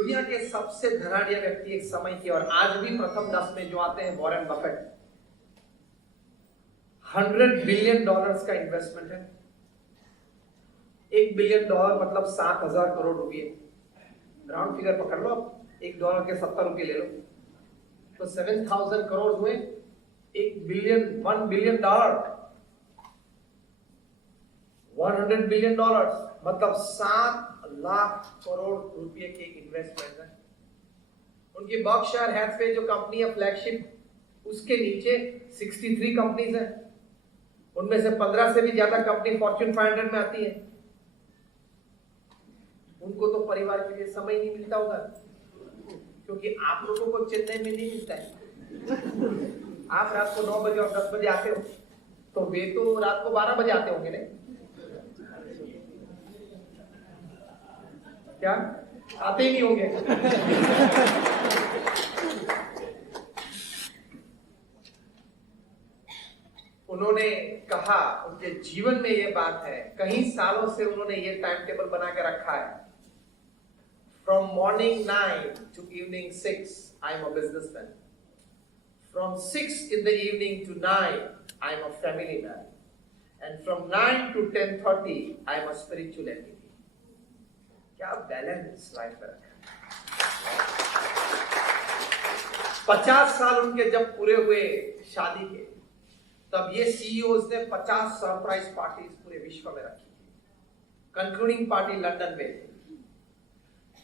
दुनिया के सबसे धनाढ्य व्यक्ति एक समय के और आज भी प्रथम 10 में जो आते हैं वॉरेन बफेट। $100 बिलियन का इन्वेस्टमेंट है। $1 बिलियन मतलब 7,000 करोड़ रुपए। राउंड फिगर पकड़ लो, $1 के 70 रुपए ले लो तो 7,000 करोड़ हुए। $1 बिलियन $1 बिलियन मतलब 7 लाख करोड़ रुपए के इन्वेस्टमेंट है। उनकी बर्कशायर हैथवे जो कंपनी है फ्लैगशिप, उसके नीचे 63 कंपनीज हैं। उनमें से 15 से भी ज्यादा कंपनी फॉर्च्यून 500 में आती है। उनको तो परिवार के लिए समय नहीं मिलता होगा, क्योंकि आप लोगों को चेन्नई में नहीं मिलता है। आप रात को 9 बजे और 10 बजे आते हो, तो वे तो रात को 12 बजे आते होंगे। नहीं क्या आते ही नहीं होंगे। उन्होंने कहा, उनके जीवन में ये बात है, कई सालों से उन्होंने ये टाइम टेबल बना के रखा है। From morning 9 to evening 6, I am a businessman. From 6 in the evening to 9, I am a family man. And from 9 to 10:30, I am a spiritual entity. क्या बैलेंस लाइफ में रखा। 50 साल उनके जब पूरे हुए शादी के, तब ये सीईओज ने 50 सरप्राइज पार्टीज पूरे विश्व में रखी। कंक्लूडिंग पार्टी लंदन में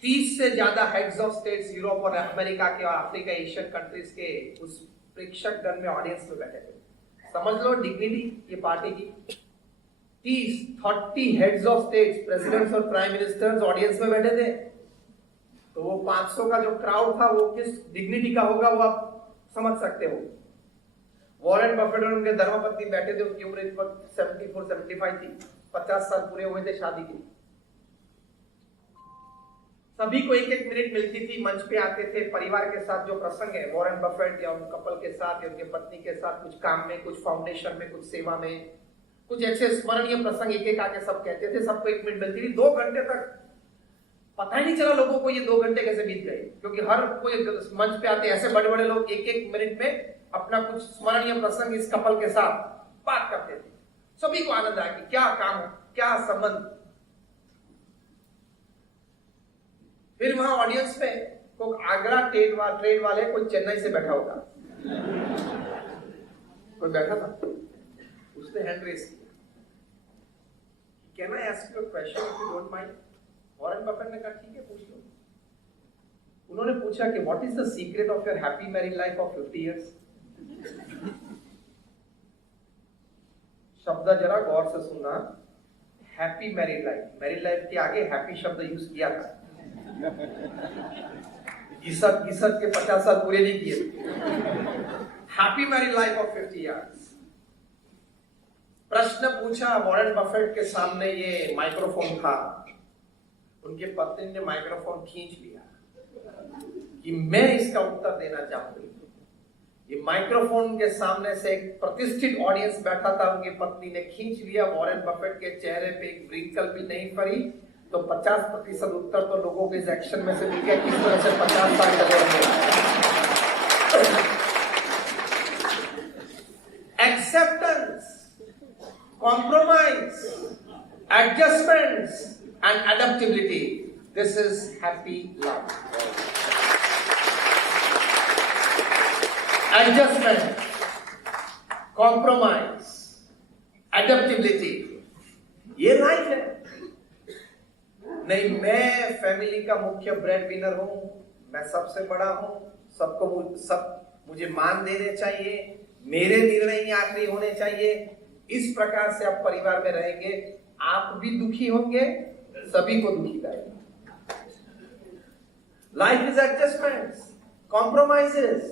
30 से ज्यादा हेड्स ऑफ स्टेट्स यूरोप और अमेरिका के और अफ्रीका एशियन कंट्रीज के उस प्रेक्षक गण में ऑडियंस में बैठे थे। समझ लो डिग्निटी ये पार्टी की। 30 हेड्स ऑफ स्टेट्स, प्रेसिडेंट्स और प्राइम मिनिस्टर्स ऑडियंस में बैठे थे। तो वो 500 का जो क्राउड था वो किस डिग्निटी का होगा वो आप समझ सकते हो। वॉरेन बफेट और उनके धर्मपत्नी बैठे थे। उनकी उम्र इस वक्त 74-75 थी। 50 साल पूरे हुए थे शादी के। सभी को 1-1 मिनट मिलती थी, मंच पे आते थे। परिवार के साथ जो प्रसंग है वॉरेन बफेट या उन कपल के साथ या उनके पत्नी के साथ, कुछ काम में, कुछ फाउंडेशन में, कुछ सेवा में, कुछ ऐसे स्मरणीय प्रसंग एक आके सब कहते थे। सबको 1 मिनट मिलती थी। 2 घंटे तक पता ही नहीं चला लोगों को ये 2 घंटे कैसे बीत गए, क्योंकि हर कोई मंच पे आते ऐसे बड़े बड़े लोग 1-1 मिनट में अपना कुछ स्मरणीय प्रसंग इस कपल के साथ बात करते थे। सभी को आनंद आया कि क्या काम है, क्या संबंध। फिर वहां ऑडियंस में कोई आगरा ट्रेन वाले, कोई चेन्नई से बैठा होगा, कोई बैठा था, उसने हैंड रेस किया। Can I ask you a question if you don't mind. Warren Buffett ने कहा ठीक है पूछ लो। उन्होंने पूछा कि what is the secret of your happy married life of 50 years. शब्द जरा गौर से सुनना। हैप्पी मैरिड लाइफ के आगे हैप्पी शब्द यूज किया था। घिसक के 50 साल पूरे नहीं किए। Happy married life of 50 years. प्रश्न पूछा वॉरेन बफेट के सामने। ये माइक्रोफोन था। उनके पत्नी ने माइक्रोफोन खींच लिया कि मैं इसका उत्तर देना चाहूंगी। ये माइक्रोफोन के सामने से एक प्रतिष्ठित ऑडियंस बैठा था। उनकी पत्नी ने खींच लिया। वॉरेन बफेट के चेहरे पे एक व्रिंकल भी नहीं पड़ी। तो 50% उत्तर तो लोगों के इस एक्शन में से मिल गया। किस तरह से 50 साल लगे होंगे। Acceptance, compromise, adjustments and adaptability. This is happy life. Adjustment, compromise, adaptability. ये लाइफ है। नहीं मैं फैमिली का मुख्य ब्रेड विनर हूं, मैं सबसे बड़ा हूं, सब मुझे मान देने चाहिए, मेरे निर्णय ही आखिरी होने चाहिए। इस प्रकार से आप परिवार में रहेंगे, आप भी दुखी होंगे, सभी को दुखी करेंगे। Life is adjustments, compromises,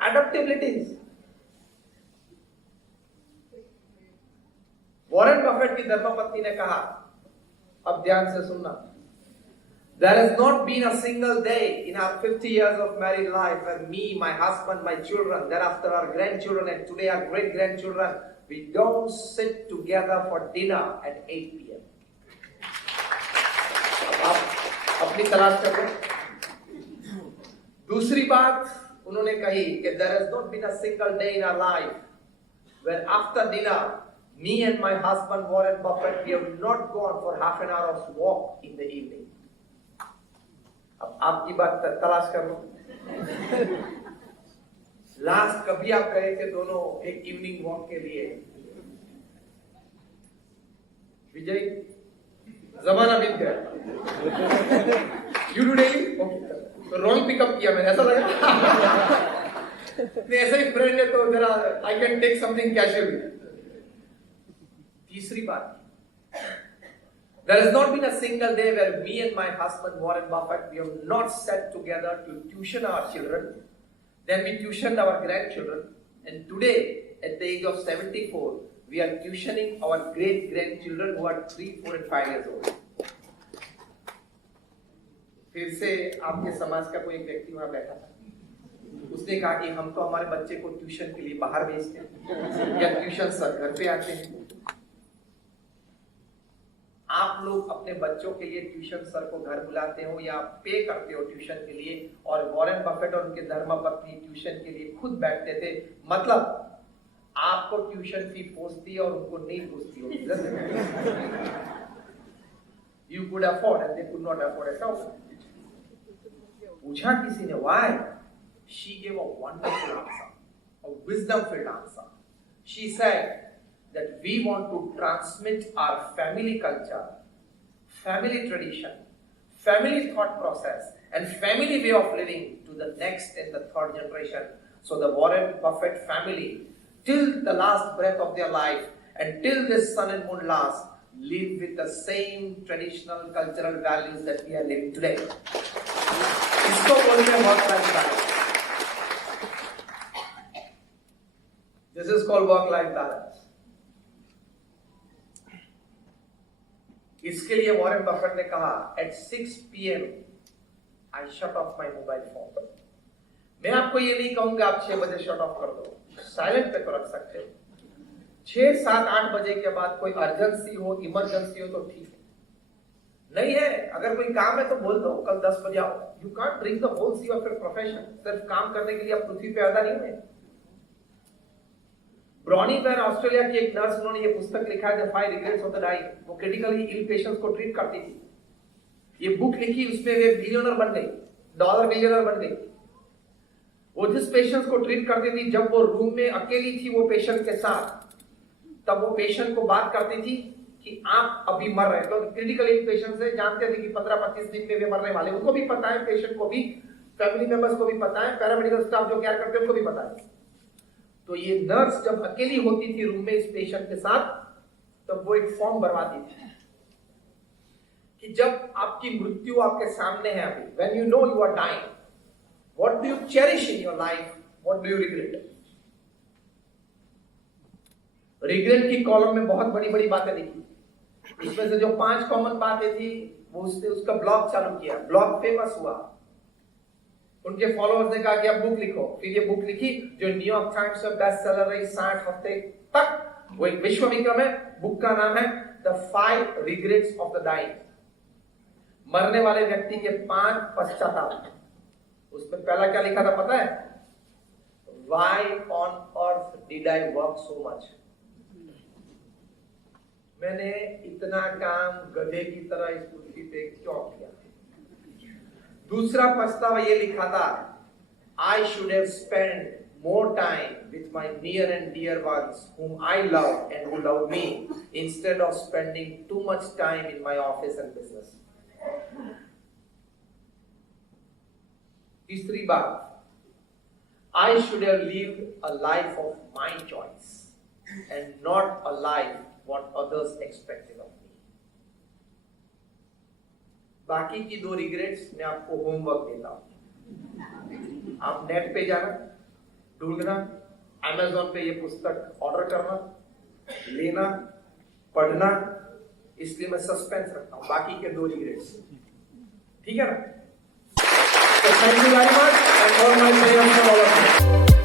adaptabilities. Warren Buffett की धर्मपत्नी ने कहा, अब ध्यान से सुनना, there has not been a single day in our 50 years of married life where me, my husband, my children, thereafter our grandchildren and today our great grandchildren, we don't sit together for dinner at 8 p.m. आप अपनी तलाश कर लो। दूसरी बात उन्होंने कही कि there has not been a single day in our life where after dinner me and my husband Warren Buffett we have not gone for half an hour's walk in the evening. अब आपकी बात तलाश कर लो, last कभी आप गए थे दोनों एक इवनिंग वॉक के लिए? विजय, जमाना बीत गया। You do daily? तो रॉन्ग पिकअप किया मैंने, ऐसा लगा। नहीं, ऐसा ही फ्रेंड है तो जरा I can take something casually. तीसरी बात, there has not been a single day where me and my husband Warren Buffett we have not sat together to tuition our children, then we tuitioned our grandchildren, and today at the age of 74 we are tuitioning our great grandchildren who are 3, 4 and 5 years old. फिर से आपके समाज का कोई एक व्यक्ति वहां बैठा था, उसने कहा कि हम तो हमारे बच्चे को ट्यूशन के लिए बाहर भेजते हैं या ट्यूशन सर घर पे आते हैं। आप लोग अपने बच्चों के लिए ट्यूशन सर को घर बुलाते हो या पे करते हो ट्यूशन के लिए, और वॉरेन बफेट और उनके धर्मपत्नी ट्यूशन के लिए खुद बैठते थे, मतलब आपको ट्यूशन फी पहुंचती है और उनको नहीं पहुंचती होगी। You could afford and they could not afford at all. पूछा किसी ने why? She gave a wonderful answer, a wisdom-filled answer. She said that we want to transmit our family culture, family tradition, family thought process, and family way of living to the next and the third generation. So the Warren Buffett family, till the last breath of their life and till this sun and moon last, live with the same traditional cultural values that we are living today. इसको बोलते हैं work-life balance. This is called work-life balance. इसके लिए Warren Buffett ने कहा at 6 PM I shut off my mobile phone. मैं आपको ये नहीं कहूंगा आप 6 बजे शट ऑफ कर दो, साइलेंट पे तो रख सकते हो। 6, 7, 8 बजे के बाद कोई अर्जेंसी हो, इमरजेंसी हो तो ठीक है, नहीं है अगर कोई काम है तो बोल दो कल 10 बजे आओ। You can't bring the whole sea of your profession. सिर्फ काम करने के लिए आप पृथ्वी पे पैदा नहीं हुए। ब्रॉनी ब्लेयर ऑस्ट्रेलिया की एक नर्स, उन्होंने ये पुस्तक लिखा है the 5 regrets of the dying. वो क्रिटिकली इल पेशेंट्स को ट्रीट करती थी, ये बुक लिखी, उसमें वे बिलियनर बन गई, डॉलर बिलियनर बन गई। वो जिस पेशेंट्स को ट्रीट करती थी, जब वो रूम में अकेली थी वो पेशेंट के साथ, तब वो पेशेंट को बात करती थी कि आप अभी मर रहे हैं। तो क्रिटिकल इल पेशेंट्स से जानते थे कि 15-25 दिन में वे मरने वाले, उनको भी पता है, पेशेंट को भी, फैमिली मेंबर्स को भी पता है, पैरामेडिकल स्टाफ जो केयर करते हैं उनको भी पता है। तो ये नर्स जब अकेली होती थी रूम में इस पेशेंट के साथ, तब वो एक फॉर्म भरवाती थी कि जब आपकी मृत्यु आपके सामने है अभी, when you know you are dying, what do you cherish in your life, what do you regret? Regret की कॉलम में बहुत बड़ी बड़ी बातें लिखी, उसमें से जो 5 कॉमन बातें थी वो उसने उसका ब्लॉग चालू किया, ब्लॉग फेमस हुआ। उनके फॉलोअर्स ने कहा कि अब बुक लिखो, फिर ये बुक लिखी जो न्यूयॉर्क टाइम्स में बेस्ट सेलर रही 60 हफ्ते तक। वो एक विश्व विक्रम है, बुक का नाम है the 5 regrets of the dying, मरने वाले व्यक्ति के 5 पश्चाताप। उसमें पहला क्या लिखा था पता है? Why on earth did I work so much? मैंने इतना काम गधे की तरह इस पृथ्वी पे क्यों किया? दूसरा पछतावा ये लिखा था, I should have spent more time with my near and dear ones whom I love and who love me instead of spending too much time in my office and business. तीसरी बात, I should have lived a life of my choice and not a life what others expected of me. बाकी की 2 regrets मैं आपको homework देता हूं। आप net पे जाना, ढूंढना, Amazon पे ये पुस्तक ऑर्डर करना, लेना, पढ़ना, इसलिए मैं सस्पेंस रखता हूं बाकी के 2 रिग्रेट्स, ठीक है ना? So thank you very much and all my prayers for all of you.